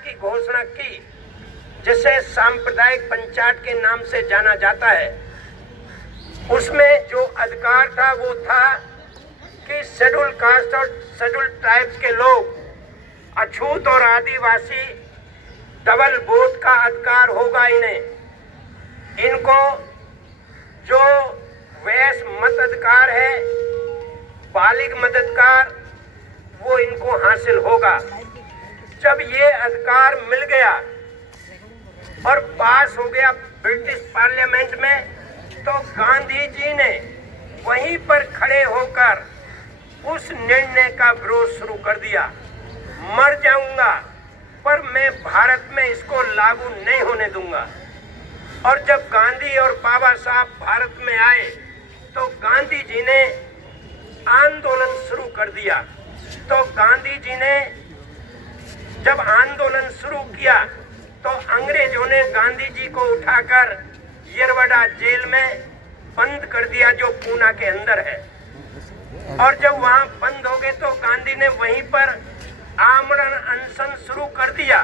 की घोषणा की, जिसे सांप्रदायिक पंचायत के नाम से जाना जाता है। उसमें जो अधिकार था वो था कि शेड्यूल कास्ट और शेड्यूल ट्राइब्स के लोग, अछूत और आदिवासी डबल वोट का अधिकार होगा इन्हें। इनको जो वैस मताधिकार है, बालिग मताधिकार, वो इनको हासिल होगा। जब ये अधिकार मिल गया और पास हो गया ब्रिटिश पार्लियामेंट में, तो गांधी जी ने वहीं पर खड़े होकर उस निर्णय का विरोध शुरू कर दिया। मर जाऊंगा पर मैं भारत में इसको लागू नहीं होने दूंगा। और जब गांधी और बाबा साहब भारत में आए तो गांधी जी ने आंदोलन शुरू कर दिया। तो गांधी जी ने जब आंदोलन शुरू किया तो अंग्रेजों ने गांधी जी को उठाकर येरवडा जेल में बंद कर दिया, जो पूना के अंदर है। और जब वहां बंद हो गए तो गांधी ने वहीं पर आमरण अनशन शुरू कर दिया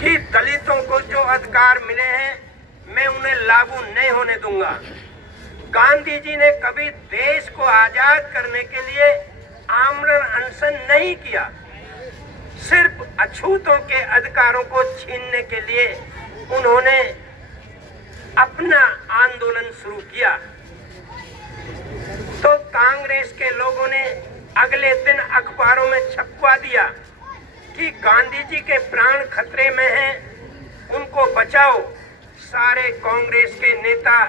कि दलितों को जो अधिकार मिले हैं मैं उन्हें लागू नहीं होने दूंगा। गांधी जी ने कभी देश को आजाद करने के लिए आमरण अनशन नहीं किया, सिर्फ अछूतों के अधिकारों को छीनने के लिए उन्होंने अपना आंदोलन शुरू किया। तो कांग्रेस के लोगों ने अगले दिन अखबारों में छपवा दिया कि गांधी जी के प्राण खतरे में हैं, उनको बचाओ। सारे कांग्रेस के नेता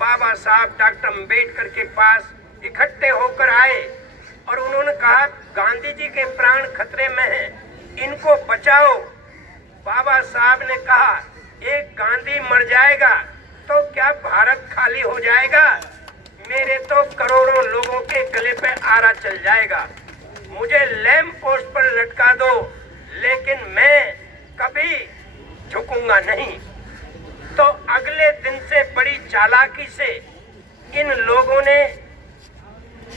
बाबा साहब डॉक्टर अम्बेडकर के पास इकट्ठे होकर आए और उन्होंने कहा गांधी जी के प्राण खतरे में हैं, इनको बचाओ। बाबा साहब ने कहा एक गांधी मर जाएगा तो क्या भारत खाली हो जाएगा? मेरे तो करोड़ों लोगों के गले पे आरा चल जाएगा। मुझे लैंप पोस्ट पर लटका दो, लेकिन मैं कभी झुकूंगा नहीं। तो अगले दिन से बड़ी चालाकी से इन लोगों ने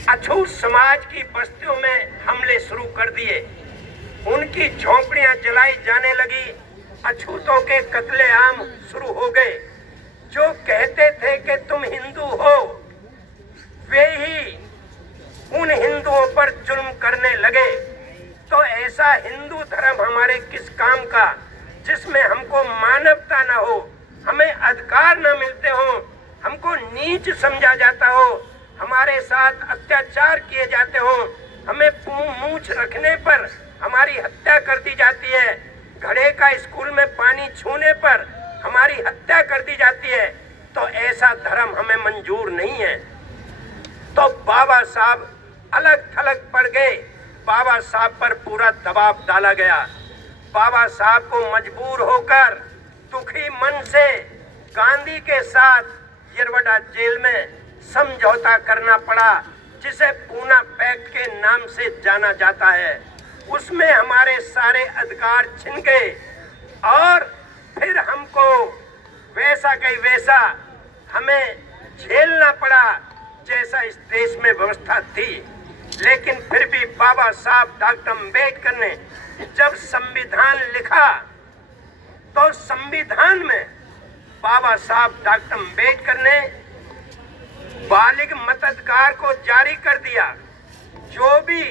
अछूत समाज की बस्तियों में हमले शुरू कर दिए। उनकी झोंपड़ियां जलाई जाने लगी, अछूतों के कत्लेआम शुरू हो गए। जो कहते थे कि तुम हिंदू हो, वे ही उन हिंदुओं पर जुल्म करने लगे। तो ऐसा हिंदू धर्म हमारे किस काम का, जिसमें हमको मानवता ना हो, हमें अधिकार ना मिलते हो, हमको नीच समझा जाता हो, हमारे साथ अत्याचार किए जाते हो, हमें मूंछ रखने पर हमारी हत्या कर दी जाती है, घड़े का स्कूल में पानी छूने पर हमारी हत्या कर दी जाती है। तो ऐसा धर्म हमें मंजूर नहीं है। तो बाबा साहब अलग थलग पड़ गए। बाबा साहब पर पूरा दबाव डाला गया। बाबा साहब को मजबूर होकर दुखी मन से गांधी के साथ येरवडा जेल में समझौता करना पड़ा, जिसे पूना पैक्ट के नाम से जाना जाता है। उसमें हमारे सारे अधिकार छिन गए और फिर हमको वैसा कहीं वैसा हमें झेलना पड़ा जैसा इस देश में व्यवस्था थी। लेकिन फिर भी बाबा साहब डॉक्टर अम्बेडकर ने जब संविधान लिखा तो संविधान में बाबा साहब डॉक्टर अम्बेडकर ने बालिग मताधिकार को जारी कर दिया। जो भी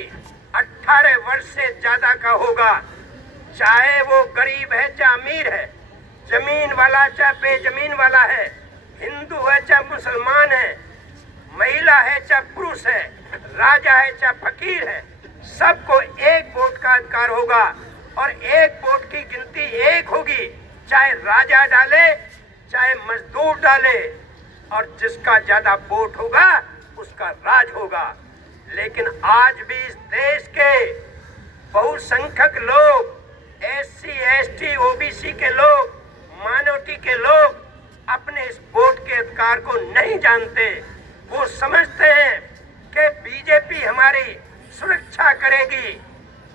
18 वर्ष से ज्यादा का होगा, चाहे वो गरीब है चाहे अमीर है, जमीन वाला चाहे बेजमीन वाला है, हिंदू है चाहे मुसलमान है, महिला है चाहे पुरुष है, राजा है चाहे फकीर है, सबको एक वोट का अधिकार होगा। और एक वोट की गिनती एक होगी, चाहे राजा डाले चाहे मजदूर डाले, और जिसका ज्यादा वोट होगा उसका राज होगा। लेकिन आज भी इस देश के बहुसंख्यक लोग, SC, ST, OBC के लोग, माइनॉरिटी के लोग अपने इस वोट के अधिकार को नहीं जानते। वो समझते हैं कि बीजेपी हमारी सुरक्षा करेगी,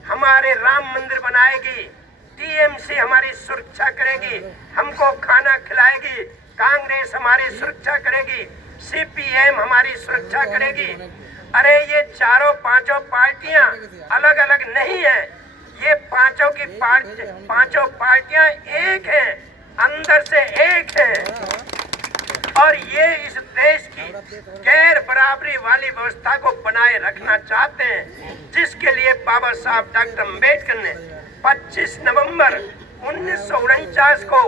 हमारे राम मंदिर बनाएगी, TMC हमारी सुरक्षा करेगी, हमको खाना खिलाएगी, कांग्रेस हमारी सुरक्षा करेगी, CPM हमारी सुरक्षा करेगी। अरे ये चारों पांचों पार्टियां अलग अलग नहीं है, ये पांचों पार्टियां एक हैं, अंदर से एक हैं, और ये इस देश की गैर बराबरी वाली व्यवस्था को बनाए रखना चाहते हैं, जिसके लिए बाबा साहब डॉक्टर अम्बेडकर ने 25 नवंबर 1949 को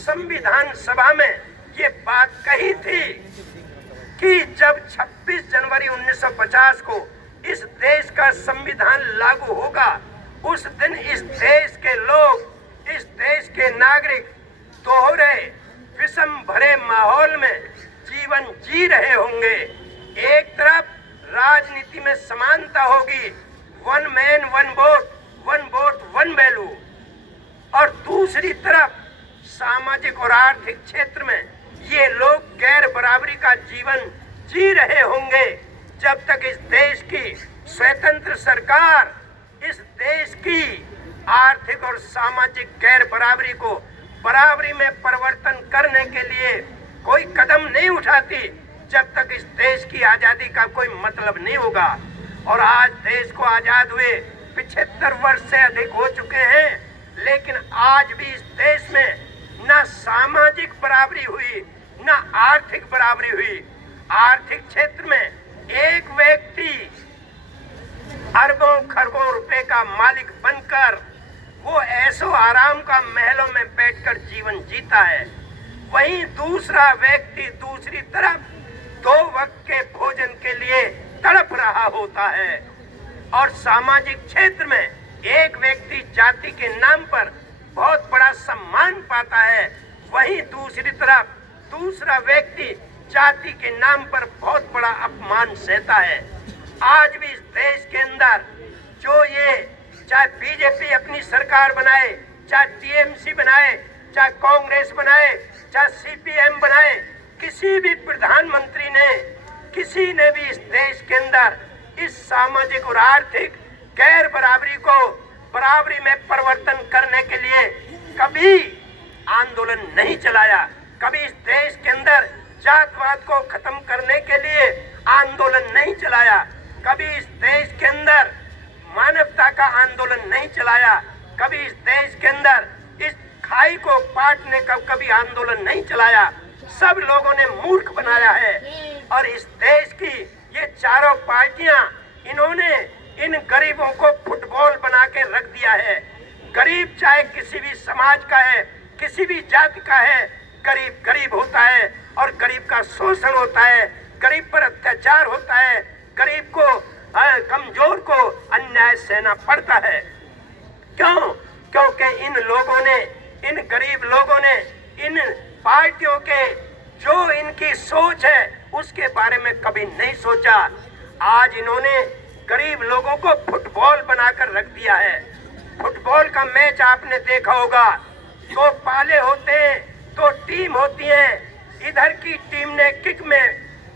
संविधान सभा में ये बात कही थी कि जब 26 जनवरी 1950 को इस देश का संविधान लागू होगा, उस दिन इस देश के लोग, इस देश के नागरिक दोहरे विषम भरे माहौल में जीवन जी रहे होंगे। एक तरफ राजनीति में समानता होगी, one man one vote one value, और दूसरी तरफ सामाजिक और आर्थिक क्षेत्र में ये लोग गैर बराबरी का जीवन जी रहे होंगे। जब तक इस देश की स्वतंत्र सरकार इस देश की आर्थिक और सामाजिक गैर बराबरी को बराबरी में परिवर्तन करने के लिए कोई कदम नहीं उठाती, जब तक इस देश की आजादी का कोई मतलब नहीं होगा। और आज देश को आजाद हुए 75 वर्ष से अधिक हो चुके हैं, लेकिन आज भी इस देश में न सामाजिक बराबरी हुई, न आर्थिक बराबरी हुई। आर्थिक क्षेत्र में एक व्यक्ति अरबों खरबों रुपए का मालिक बनकर वो ऐसो आराम का महलों में बैठकर जीवन जीता है, वहीं दूसरा व्यक्ति दूसरी तरफ 2 वक्त के भोजन के लिए तड़प रहा होता है। और सामाजिक क्षेत्र में एक व्यक्ति जाति के नाम पर बहुत बड़ा सम्मान पाता है, वहीं दूसरी तरफ दूसरा व्यक्ति जाति के नाम पर बहुत बड़ा अपमान सहता है। आज भी इस देश के अंदर जो ये चाहे बीजेपी अपनी सरकार बनाए, चाहे टीएमसी बनाए, चाहे कांग्रेस बनाए, चाहे सीपीएम बनाए, किसी भी प्रधानमंत्री ने, किसी ने भी इस देश के अंदर इस सामाजिक और आर्थिक गैर बराबरी को बराबरी में परिवर्तन करने के लिए कभी आंदोलन नहीं चलाया। कभी इस देश के अंदर जातवाद को खत्म करने के लिए आंदोलन नहीं चलाया। कभी इस देश के अंदर मानवता का आंदोलन नहीं चलाया। कभी इस देश के अंदर इस खाई को पाटने का कभी आंदोलन नहीं चलाया। सब लोगों ने मूर्ख बनाया है। और इस देश की ये चारों पार्टियां, इन्होंने इन गरीबों को फुटबॉल बना के रख दिया है। गरीब चाहे किसी भी समाज का है, किसी भी जाति का है, गरीब गरीब होता है और गरीब का शोषण होता है, गरीब पर अत्याचार होता है, गरीब को कमजोर को अन्याय सहना पड़ता है। क्यों? क्योंकि इन लोगों ने, इन गरीब लोगों ने, इन पार्टियों के जो इनकी सोच है उसके बारे में कभी नहीं सोचा। आज इन्होंने गरीब लोगों को फुटबॉल बनाकर रख दिया है। फुटबॉल का मैच आपने देखा होगा, 2 पाले होते हैं, 2 टीम होती हैं। इधर की टीम ने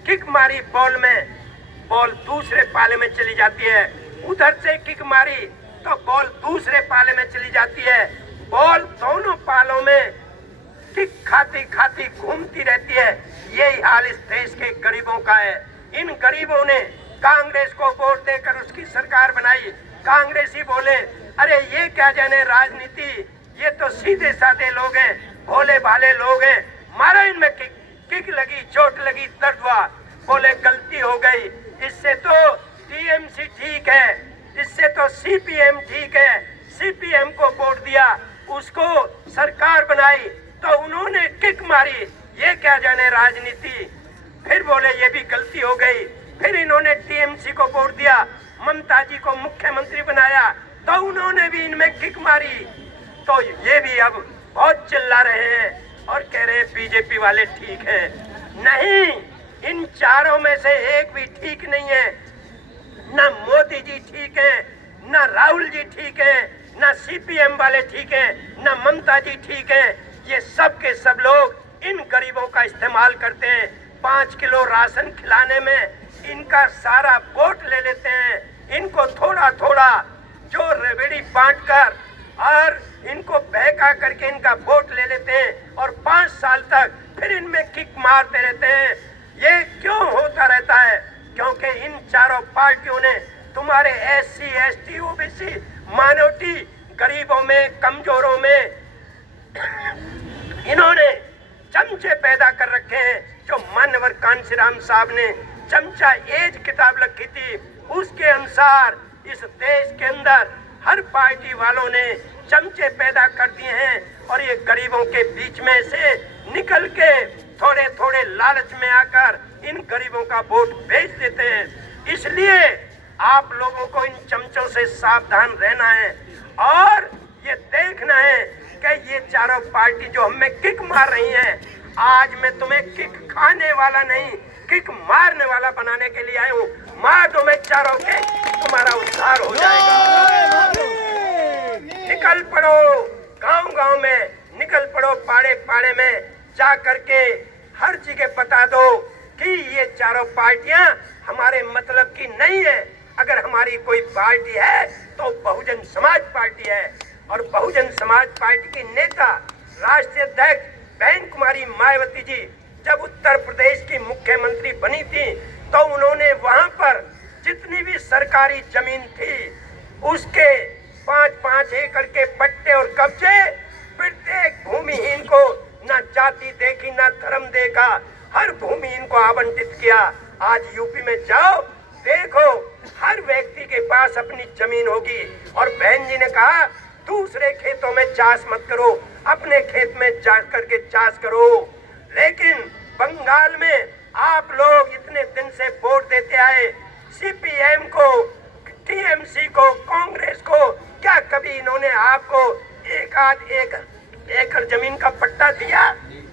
किक मारी बॉल में, बॉल दूसरे पाले में चली जाती है। उधर से किक मारी तो बॉल दूसरे पाले में चली जाती है। बॉल दोनों पालों में किक खाती खाती घूमती रहती है। यही हाल इस देश के गरीबों का है। इन गरीबों ने कांग्रेस को वोट देकर उसकी सरकार बनाई। कांग्रेसी बोले, अरे ये क्या जाने राजनीति, ये तो सीधे साधे लोग हैं, भोले भाले लोग हैं, मारा इनमें किक लगी, चोट लगी, दर्द हुआ। बोले गलती हो गई, इससे तो टीएमसी ठीक है, इससे तो सीपीएम ठीक है। सीपीएम को वोट दिया, उसको सरकार बनाई तो उन्होंने किक मारी, ये क्या जाने राजनीति। फिर बोले ये भी गलती हो गई। फिर इन्होंने टीएमसी को वोट दिया, ममता जी को मुख्यमंत्री बनाया तो उन्होंने भी इनमें किक मारी। तो ये भी अब बहुत चिल्ला रहे हैं और कह रहे हैं बीजेपी वाले ठीक है। नहीं, इन चारों में से एक भी ठीक नहीं है। ना मोदी जी ठीक है, ना राहुल जी ठीक है, ना सीपीएम वाले ठीक है, ना ममता जी ठीक है। ये सब के सब लोग इन गरीबों का इस्तेमाल करते हैं। 5 किलो राशन खिलाने में इनका सारा वोट ले लेते हैं। इनको थोड़ा थोड़ा जो रेवड़ी बांटकर और इनको बहका करके इनका वोट ले लेते हैं और 5 साल तक फिर इनमें किक मारते रहते हैं। ये क्यों होता रहता है? क्योंकि इन चारों पार्टियों ने तुम्हारे SC, ST, OBC, माइनॉरिटी गरीबों में, कमजोरों में इन्होंने चमचे पैदा कर रखे हैं। जो मान्यवर कांशीराम साहब ने चमचा एज किताब लिखी थी, उसके अनुसार इस देश के अंदर हर पार्टी वालों ने चमचे पैदा कर दिए हैं और ये गरीबों के बीच में से निकल के थोड़े थोड़े लालच में आकर इन गरीबों का वोट बेच देते हैं। इसलिए आप लोगों को इन चमचों से सावधान रहना है और ये देखना है कि ये चारों पार्टी जो हमें किक मार रही हैं, आज मैं तुम्हें किक खाने वाला नहीं, किक मारने वाला बनाने के लिए आया हूँ। मार दो मैं चारों के, तुम्हारा उद्धार हो जाएगा। निकल पड़ो गांव-गांव में, निकल पड़ो पाड़े-पाड़े में, जा करके हर जगह बता दो कि ये चारों पार्टियां हमारे मतलब की नहीं है। अगर हमारी कोई पार्टी है तो बहुजन समाज पार्टी है और बहुजन समाज पार्टी की नेता राष्ट्रीय अध्यक्ष बहन कुमारी मायावती जी जब उत्तर प्रदेश की मुख्यमंत्री बनी थी तो उन्होंने वहां पर जितनी भी सरकारी जमीन थी उसके 5-5 एकड़ के पट्टे और कब्जे प्रत्येक भूमिहीन को ना जाति देखी ना धर्म देखा, हर भूमिहीन को आवंटित किया। आज यूपी में जाओ देखो, हर व्यक्ति के पास अपनी जमीन होगी और बहन जी ने कहा दूसरे खेतों में चाष मत करो, अपने खेत में जा करके चाष करो। लेकिन बंगाल में आप लोग इतने दिन से वोट देते आए, सीपीएम को, टीएमसी को, कांग्रेस को, क्या कभी इन्होंने आपको एक आध एकड़ जमीन का पट्टा दिया?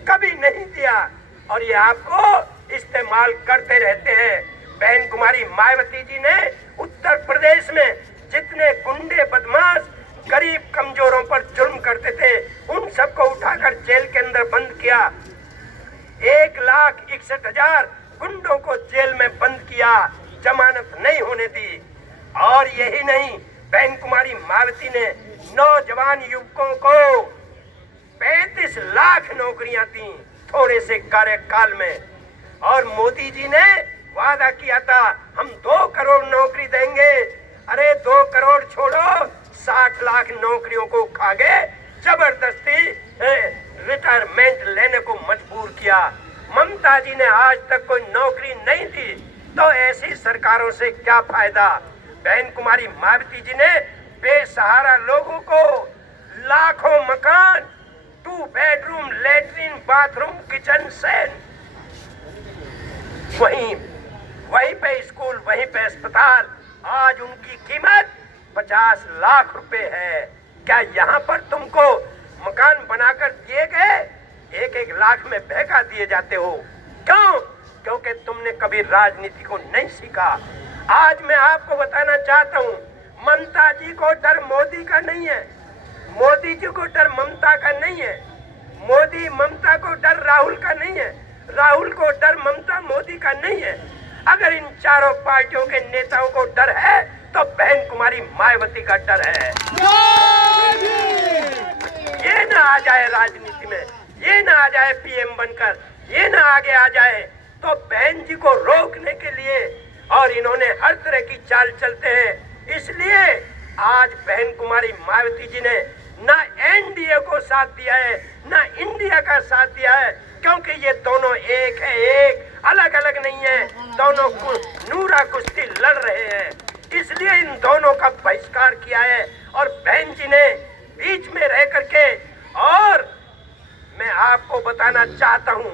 कभी नहीं दिया और ये आपको इस्तेमाल करते रहते हैं। बहन कुमारी मायावती जी ने उत्तर प्रदेश में जितने गुंडे बदमाश गरीब कमजोरों पर जुल्म करते थे उन सबको उठाकर जेल के अंदर बंद किया। 1,61,000 गुंडों को जेल में बंद किया, जमानत नहीं होने दी। और यही नहीं, बहन कुमारी मायावती ने नौजवान युवकों को 35 लाख नौकरियां दी थोड़े से कार्यकाल में। और मोदी जी ने वादा किया था हम 2 करोड़ नौकरी देंगे। अरे 2 करोड़ छोड़ो, 60 लाख नौकरियों को खा गए, जबरदस्ती रिटायरमेंट लेने को मजबूर किया। ममता जी ने आज तक कोई नौकरी नहीं दी, तो ऐसी सरकारों से क्या फायदा। बहन कुमारी मायावती जी ने बेसहारा लोगों को लाखों मकान, 2 bedroom, latrine, bathroom, kitchen set, वहीं पे स्कूल, वहीं पे अस्पताल, आज उनकी कीमत 50 लाख रुपए है। क्या यहाँ पर तुमको मकान बनाकर दिए गए 1-1 लाख में बहका दिए जाते हो? क्यों? क्योंकि तुमने कभी राजनीति को नहीं सीखा। आज मैं आपको बताना चाहता हूँ, ममता जी को डर मोदी का नहीं है, मोदी जी को डर ममता का नहीं है, मोदी ममता को डर राहुल का नहीं है, राहुल को डर ममता मोदी का नहीं है। अगर इन चारों पार्टियों के नेताओं को डर है तो बहन कुमारी मायावती का डर है। ये ना आ जाए राजनीति में, ये ना आ जाए पीएम बनकर, ये ना आगे आ जाए, तो बहन जी को रोकने के लिए और इन्होंने हर तरह की चाल चलते हैं। इसलिए आज बहन कुमारी मायावती जी ने ना एनडीए को साथ दिया है, ना इंडिया का साथ दिया है, क्योंकि ये दोनों एक है, एक अलग अलग नहीं है, दोनों नूरा कुश्ती लड़ रहे हैं। इसलिए इन दोनों का बहिष्कार किया है और बहन जी ने बीच में रह करके, और मैं आपको बताना चाहता हूँ,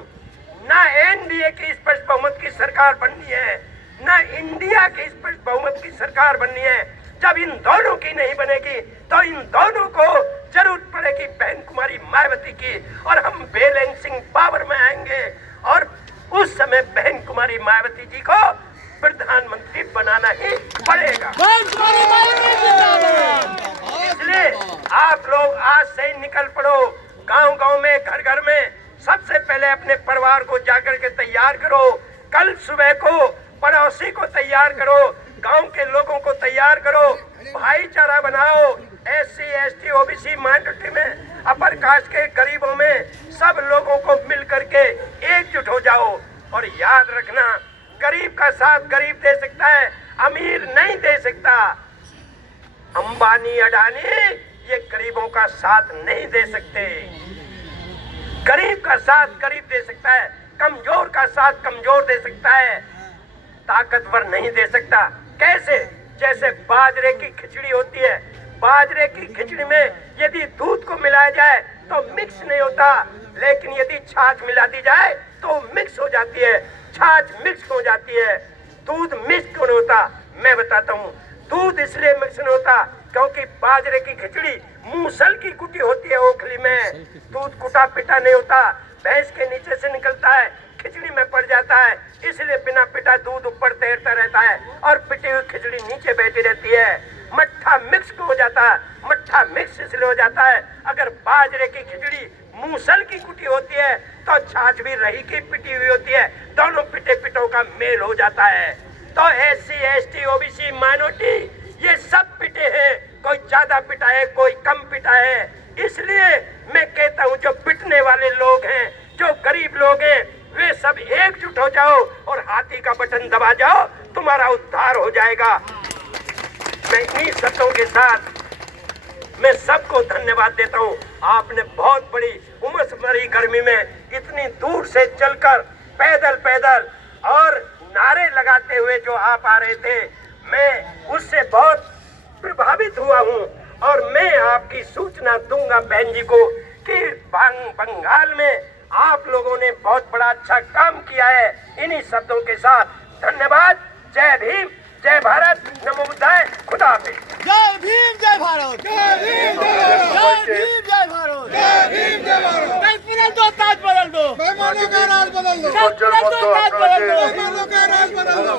ना एनडीए की स्पष्ट बहुमत की सरकार बननी है, ना इंडिया की स्पष्ट बहुमत की सरकार बननी है। जब इन दोनों की नहीं बनेगी तो इन दोनों को जरूरत पड़ेगी बहन कुमारी मायावती की, और हम बैलेंसिंग पावर में आएंगे और उस समय बहन कुमारी मायावती जी को प्रधानमंत्री बनाना ही पड़ेगा। इसलिए आप लोग आज से ही निकल पड़ो, गांव-गांव में, घर-घर में, सबसे पहले अपने परिवार को जाकर के तैयार करो। कल सुबह को पड़ोसी को तैयार करो, गांव के लोगों को तैयार करो, भाईचारा बनाओ। SC, ST, OBC माइनॉरिटी में, अपर कास्ट के गरीबों में, सब लोगों को मिल करके एकजुट हो जाओ। और याद रखना, गरीब का साथ गरीब दे सकता है, अमीर नहीं दे सकता। अंबानी, अडानी ये गरीबों का साथ नहीं दे सकते। गरीब का साथ गरीब दे सकता है, कमजोर का साथ कमजोर दे सकता है, ताकतवर नहीं दे सकता। कैसे? जैसे बाजरे की खिचड़ी होती है, बाजरे की खिचड़ी में यदि दूध को मिलाया जाए तो मिक्स नहीं होता, लेकिन यदि छाछ मिला दी जाए तो मिक्स हो जाती है। छाछ मिक्स हो जाती है, दूध मिक्स क्यों नहीं होता? मैं बताता हूँ। दूध इसलिए मिक्स नहीं होता क्योंकि बाजरे की खिचड़ी मूसल की कुटी होती है ओखली में, दूध कुटा पिटा नहीं होता, भैंस के नीचे से निकलता है, खिचड़ी में पड़ जाता है, इसलिए बिना पिटा दूध ऊपर तैरता रहता है और पिटी हुई खिचड़ी नीचे बैठी रहती है। मट्ठा मिक्स क्यों हो जाता है? मट्ठा मिक्स इसलिए हो जाता है, अगर बाजरे की खिचड़ी मूसल की कुटी होती है तो छाछ भी रही की पिटी हुई होती है, दोनों पिटे पिटों का मेल हो जाता है। तो SC ST OBC माइनॉरिटी ये सब पिटे हैं, कोई ज्यादा पिटा है, कोई कम पिटा है। इसलिए मैं कहता हूँ जो पिटने वाले लोग हैं, जो गरीब लोग हैं, वे सब एकजुट हो जाओ और हाथी का बटन दबा जाओ, तुम्हारा उद्धार हो जाएगा। मैं इन्हीं शब्दों के साथ मैं सबको धन्यवाद देता हूँ। आपने बहुत बड़ी उमस भरी गर्मी में इतनी दूर से चलकर पैदल और नारे लगाते हुए जो आप आ रहे थे, मैं उससे बहुत प्रभावित हुआ हूँ। और मैं आपकी सूचना दूंगा बहन जी को कि बंगाल में आप लोगों ने बहुत बड़ा अच्छा काम किया है। इन्हीं शब्दों के साथ धन्यवाद। जय भीम, जय भारत, नमो बुद्धाय, खुदा हाफिज। जय भीम, जय भारत। जय भीम, जय भारत। जय भीम, जय भारत। कल्पना दो, ताज बदल दो, मेहमानों का राज बदल दो, कल्पना दो, ताज बदल दो, मेहमानों का राज बदल दो।